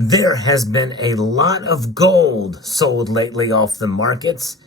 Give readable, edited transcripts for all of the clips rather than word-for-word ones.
There has been a lot of gold sold lately off the markets,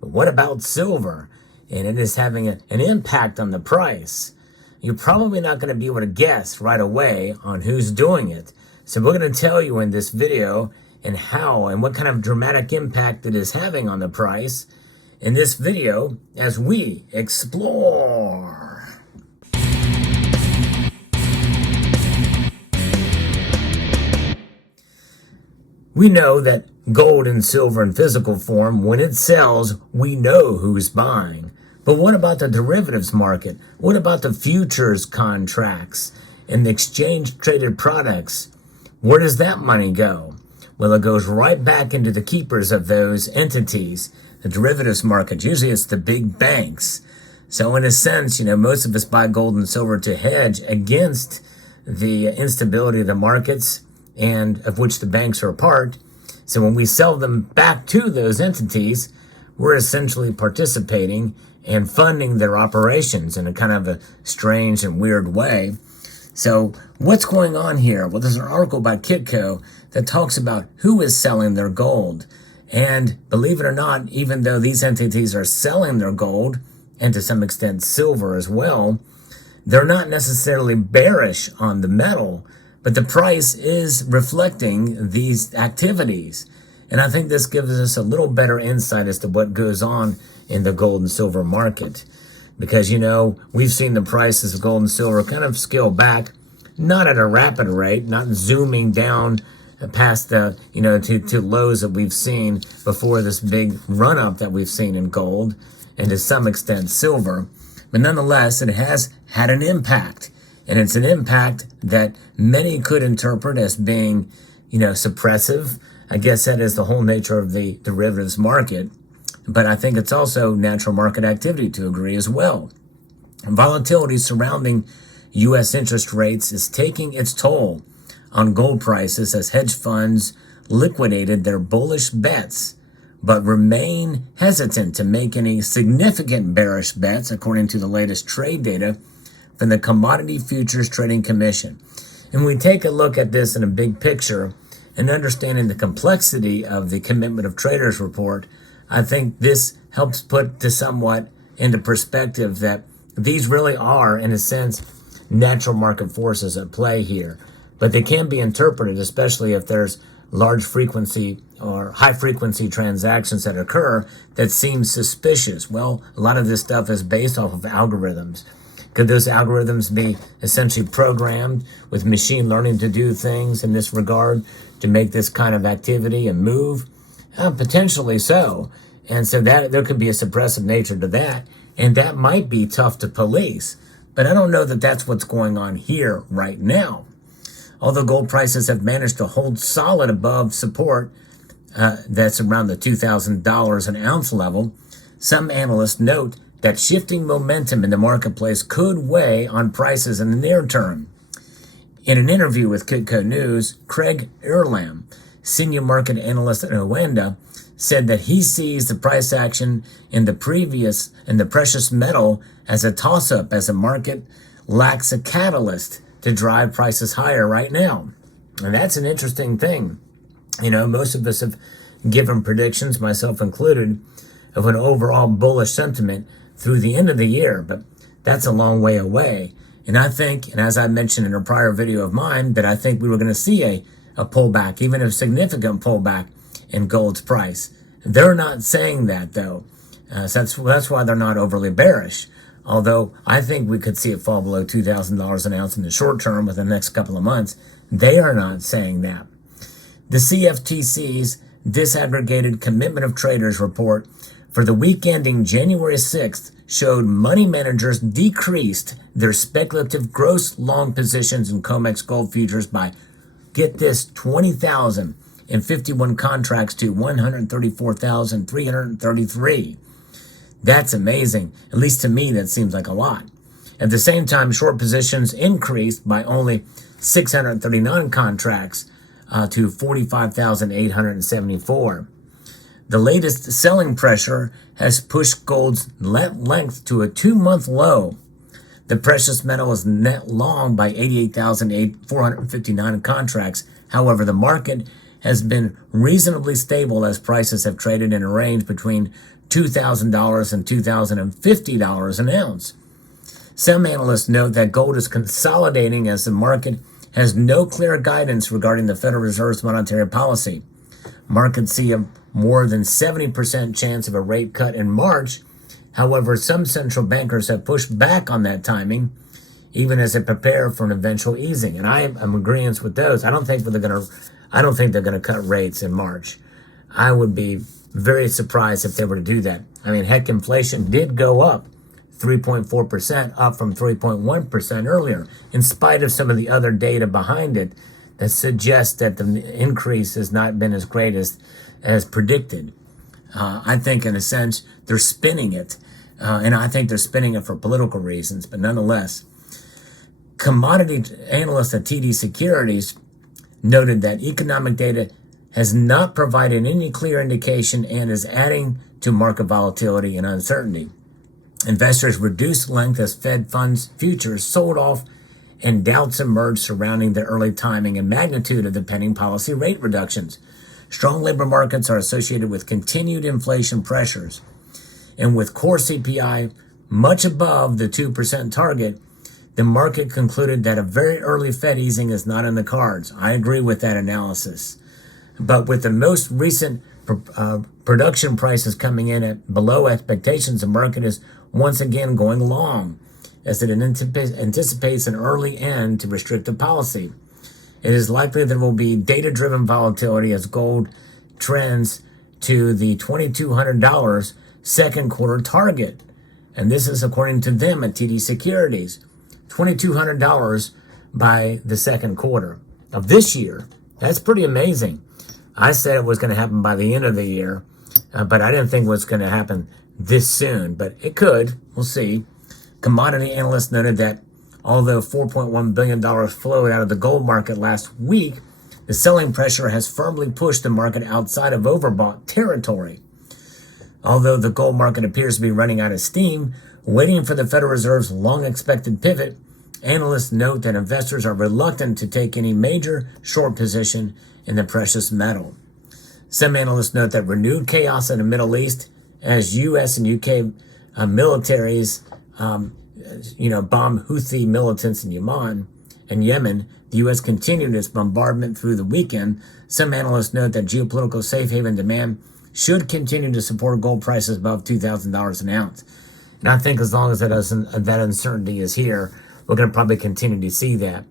but what about silver? And it is having an impact on the price. You're probably not going to be able to guess right away on who's doing it. So we're going to tell you in this video and how and what kind of dramatic impact it is having on the price in this video as we explore. We know that gold and silver in physical form, when it sells, we know who's buying. But what about the derivatives market? What about the futures contracts and the exchange-traded products? Where does that money go? Well, it goes right back into the keepers of those entities. The derivatives market, usually it's the big banks. So in a sense, most of us buy gold and silver to hedge against the instability of the markets, and of which the banks are a part. So when we sell them back to those entities, we're essentially participating and funding their operations in a kind of a strange and weird way. So what's going on here? Well, there's an article by Kitco that talks about who is selling their gold. And believe it or not, even though these entities are selling their gold, and to some extent silver as well, they're not necessarily bearish on the metal, but the price is reflecting these activities. And I think this gives us a little better insight as to what goes on in the gold and silver market. Because, we've seen the prices of gold and silver kind of scale back, not at a rapid rate, not zooming down past the, to lows that we've seen before this big run up that we've seen in gold and to some extent silver. But nonetheless, it has had an impact. And it's an impact that many could interpret as being, suppressive. I guess that is the whole nature of the derivatives market. But I think it's also natural market activity to agree as well. Volatility surrounding U.S. interest rates is taking its toll on gold prices as hedge funds liquidated their bullish bets, but remain hesitant to make any significant bearish bets, according to the latest trade data from the Commodity Futures Trading Commission. And we take a look at this in a big picture and understanding the complexity of the Commitment of Traders report. I think this helps put to somewhat into perspective that these really are, in a sense, natural market forces at play here. But they can be interpreted, especially if there's large frequency or high frequency transactions that occur that seem suspicious. Well, a lot of this stuff is based off of algorithms. Could those algorithms be essentially programmed with machine learning to do things in this regard to make this kind of activity and move? Potentially so. And so that there could be a suppressive nature to that, and that might be tough to police. But I don't know that that's what's going on here right now. Although gold prices have managed to hold solid above support, that's around the $2,000 an ounce level, some analysts note that shifting momentum in the marketplace could weigh on prices in the near term. In an interview with Kitco News, Craig Erlam, senior market analyst at Oanda, said that he sees the price action in the precious metal as a toss-up, as the market lacks a catalyst to drive prices higher right now. And that's an interesting thing. Most of us have given predictions, myself included, of an overall bullish sentiment through the end of the year, but that's a long way away. And I think, and as I mentioned in a prior video of mine, that I think we were going to see a pullback, even a significant pullback in gold's price. They're not saying that, though. So that's why they're not overly bearish. Although I think we could see it fall below $2,000 an ounce in the short term within the next couple of months. They are not saying that. The CFTC's disaggregated Commitment of Traders report for the week ending January 6th showed money managers decreased their speculative gross long positions in COMEX gold futures by, get this, 20,051 contracts to 134,333. That's amazing. At least to me, that seems like a lot. At the same time, short positions increased by only 639 contracts to 45,874. The latest selling pressure has pushed gold's length to a 2-month low. The precious metal is net long by 88,459 contracts However, the market has been reasonably stable as prices have traded in a range between $2,000 and $2,050 an ounce. Some analysts note that gold is consolidating as the market has no clear guidance regarding the Federal Reserve's monetary policy. Markets see a more than 70% chance of a rate cut in March. However, some central bankers have pushed back on that timing, even as they prepare for an eventual easing. And I am in agreement with those. I don't think they're going to cut rates in March. I would be very surprised if they were to do that. I mean, heck, inflation did go up 3.4%, up from 3.1% earlier, in spite of some of the other data behind it that suggests that the increase has not been as great as predicted. I think, in a sense, they're spinning it. And I think they're spinning it for political reasons. But nonetheless, commodity analysts at TD Securities noted that economic data has not provided any clear indication and is adding to market volatility and uncertainty. Investors reduced length as Fed funds futures sold off and doubts emerged surrounding the early timing and magnitude of the pending policy rate reductions. Strong labor markets are associated with continued inflation pressures. And with core CPI much above the 2% target, the market concluded that a very early Fed easing is not in the cards. I agree with that analysis. But with the most recent production prices coming in at below expectations, the market is once again going long as it anticipates an early end to restrictive policy. It is likely there will be data-driven volatility as gold trends to the $2,200 second quarter target. And this is according to them at TD Securities. $2,200 by the second quarter of this year. That's pretty amazing. I said it was going to happen by the end of the year, but I didn't think it was going to happen this soon. But it could. We'll see. Commodity analysts noted that although $4.1 billion flowed out of the gold market last week, the selling pressure has firmly pushed the market outside of overbought territory. Although the gold market appears to be running out of steam, waiting for the Federal Reserve's long-expected pivot, analysts note that investors are reluctant to take any major short position in the precious metal. Some analysts note that renewed chaos in the Middle East as U.S. and U.K. militaries bomb Houthi militants in Yemen, the U.S. continued its bombardment through the weekend. Some analysts note that geopolitical safe haven demand should continue to support gold prices above $2,000 an ounce. And I think as long as that uncertainty is here, we're going to probably continue to see that.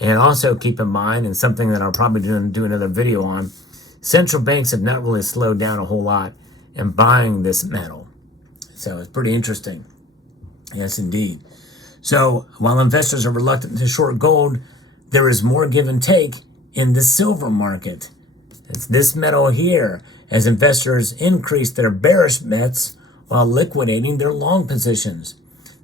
And also keep in mind, and something that I'll probably do another video on, central banks have not really slowed down a whole lot in buying this metal. So it's pretty interesting. Yes, indeed. So while investors are reluctant to short gold, there is more give and take in the silver market. It's this metal here, as investors increase their bearish bets while liquidating their long positions.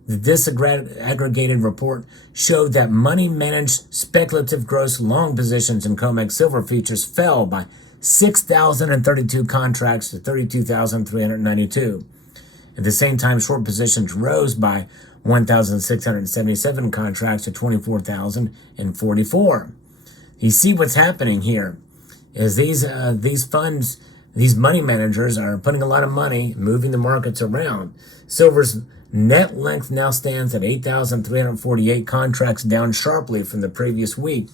The disaggregated report showed that money-managed speculative gross long positions in COMEX silver futures fell by 6,032 contracts to 32,392. At the same time, short positions rose by 1,677 contracts to 24,044. You see what's happening here is these funds, these money managers are putting a lot of money, moving the markets around. Silver's net length now stands at 8,348 contracts, down sharply from the previous week,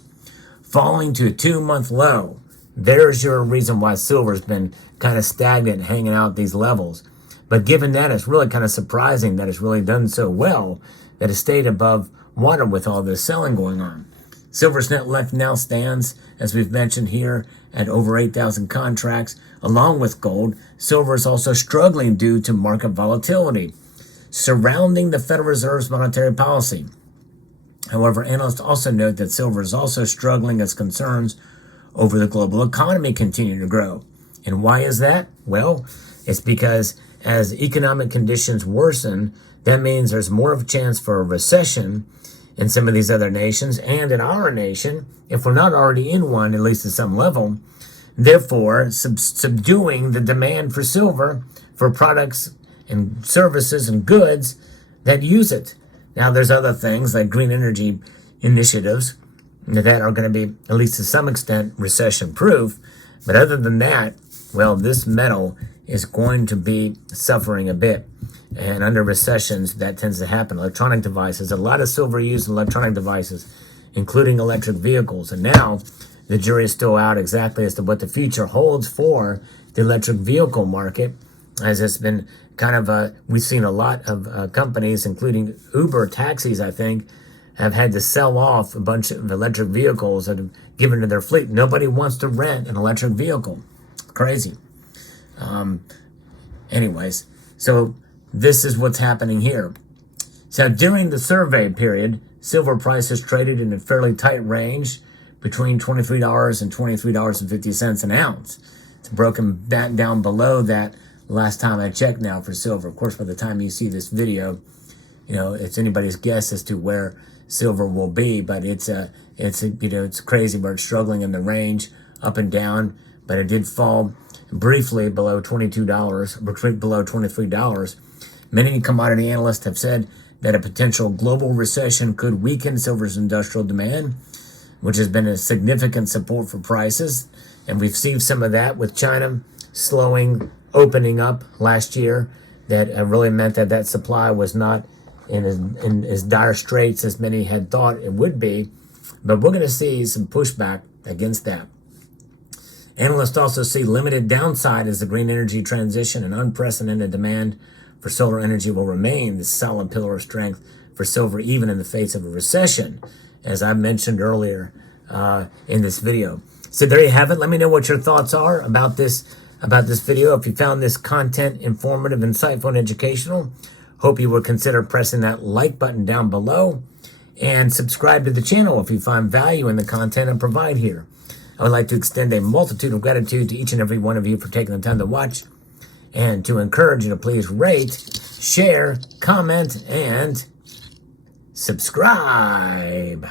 falling to a 2-month low. There's your reason why silver's been kind of stagnant, hanging out at these levels. But given that, it's really kind of surprising that it's really done so well, that it stayed above water with all this selling going on. Silver's net length now stands, as we've mentioned here, at over 8,000 contracts. Along with gold, silver is also struggling due to market volatility surrounding the Federal Reserve's monetary policy. However, analysts also note that silver is also struggling as concerns over the global economy continue to grow. And why is that? Well, it's because as economic conditions worsen, that means there's more of a chance for a recession in some of these other nations and in our nation, if we're not already in one, at least at some level, therefore subduing the demand for silver for products and services and goods that use it. Now, there's other things like green energy initiatives that are going to be, at least to some extent, recession proof. But other than that, well, this metal is going to be suffering a bit. And under recessions, that tends to happen. Electronic devices, a lot of silver used in electronic devices, including electric vehicles. And now the jury is still out exactly as to what the future holds for the electric vehicle market, as it's been kind of we've seen a lot of companies, including Uber taxis, I think, have had to sell off a bunch of electric vehicles that have given to their fleet. Nobody wants to rent an electric vehicle. Crazy. Anyways, so this is what's happening here. So during the survey period, silver prices traded in a fairly tight range between $23 and $23.50 an ounce. It's broken back down below that last time I checked now for silver. Of course, by the time you see this video, it's anybody's guess as to where silver will be, but it's crazy where it's struggling in the range up and down, but it did fall briefly below $22, below $23. Many commodity analysts have said that a potential global recession could weaken silver's industrial demand, which has been a significant support for prices. And we've seen some of that with China opening up last year. That really meant that supply was not in as dire straits as many had thought it would be. But we're going to see some pushback against that. Analysts also see limited downside as the green energy transition and unprecedented demand for solar energy will remain the solid pillar of strength for silver, even in the face of a recession, as I mentioned earlier in this video. So there you have it. Let me know what your thoughts are about this video. If you found this content informative, insightful, and educational, hope you will consider pressing that like button down below and subscribe to the channel if you find value in the content I provide here. I would like to extend a multitude of gratitude to each and every one of you for taking the time to watch, and to encourage you to please rate, share, comment, and subscribe.